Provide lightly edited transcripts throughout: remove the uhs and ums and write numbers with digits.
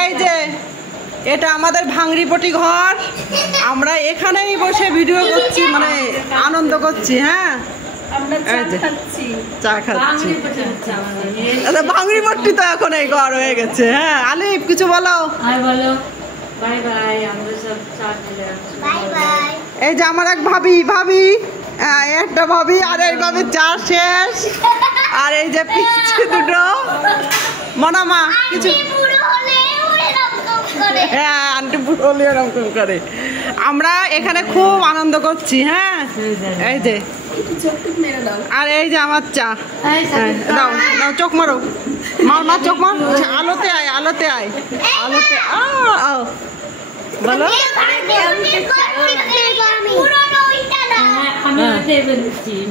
এই যে এটা আমাদের ভাঙড়িপটি ঘর, আমরা এখানেই বসে ভিডিও করছি, মানে আনন্দ করছি। হ্যাঁ, চা খাচ্ছি। ভাঙড়িপট্টি তো এখন এই ঘর হয়ে গেছে। হ্যাঁ আলিফ, কিছু বলো। এই যে আমার এক ভাবি একটা ভাবি, আর এই ভাবি চা শেষ। আর এই যে পিচ্ছি দুটো মনামা কিছু। হ্যাঁ, আন্টি বুড়ো হলে এরকম করে। আমরা এখানে খুব আনন্দ করছি। হ্যাঁ, এই যে আর এই যে আমার চা। দাও দাও, চোখ মারো, মা চোখ মার। আলোতে আয় বলো।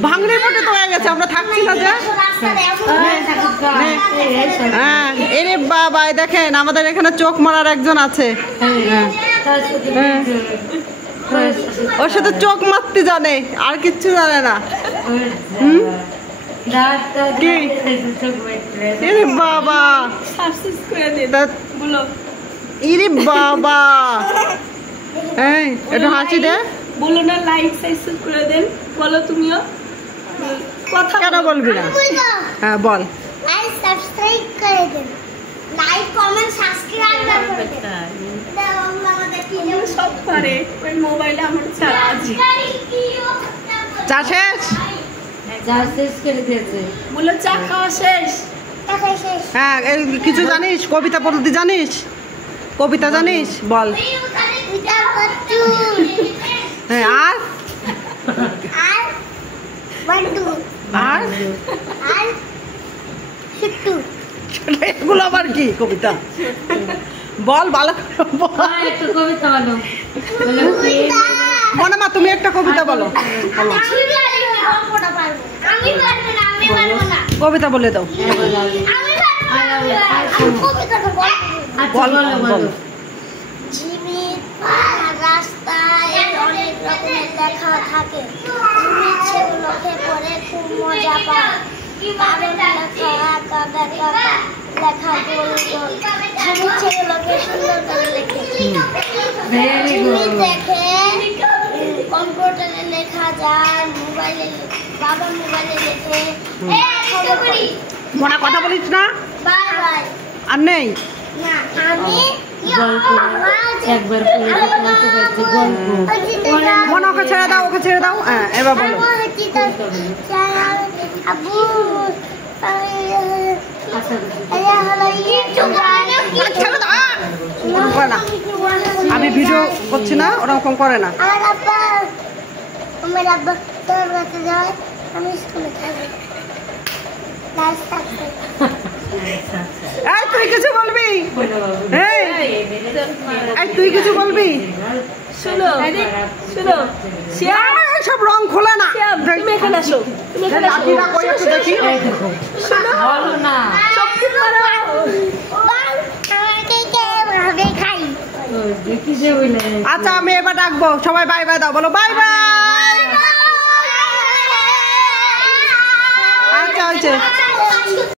ভাঙড়িপটে তো হয়ে গেছে, আমরা থাকছি না যে। হ্যাঁ, এরে বাবা, দেখেন আমাদের এখানে চোখ মারার একজন আছে। ওর সাথে চোখ মারতে জানে, আর কিচ্ছু জানে না। বাবা, ইরে বাবা, একটু হাসি দে। বলো না লাইক সাবস্ক্রাইব করে দেন। বলো তুমিও কথা কেন বলবি না? হ্যাঁ বল। লাইক সাবস্ক্রাইব করে দেন, লাইক কমেন্ট সাবস্ক্রাইব করে দেন। দাও আমাদের কি সব করে ওই মোবাইলে আমার চা আছে। চা শেষ? চা শেষ করে দিয়েছে। বলো চা খাওয়া শেষ? চা খাওয়া শেষ। হ্যাঁ, কিছু জানিস? কবিতা পড়তে জানিস? কবিতা জানিস? বল। হ্যাঁ, আর বন্ধু আর সিট্টু, এগুলো আবার কি কবিতা? বল ভালো একটা কবিতা বলো। মনামা, তুমি একটা কবিতা বলো। কবিতা বলে দাও। রাস্তায় অনেক রকমের লেখা থাকে, সেগুলোকে পড়ে খুব মজা পায়। লেখা সেগুলোকে সুন্দর করে লেখে। দেখে কম্পিউটারে লেখা যায়, মোবাইলে বাবা মোবাইলে লেখে। মনা কথা বলিস না? বাই আর নেই না, আমি একবার পড়ে দেখতে পাচ্ছি গল্প। মনা, ওকে ছেড়ে দাও, ওকে ছেড়ে দাও। হ্যাঁ, এবার বলো। আবু আমি ভিডিও করছি না, ওরকম করে না। আমার আব্বা তোর কাছে যায়, আমি স্কুলে থাকি। এই তুই কিছু বলবি? এই তুই কিছু বলবি? শোনো শোনো, সব রং খোলে না। তুমি এখানে আসো, তুমি এখানে আসো। দেখি বলো না। দেখি যে আচ্ছা, আমি এবার ডাকবো। সবাই বাই বাই দাও, বলো বাই বাই। আচ্ছা, হয়েছে।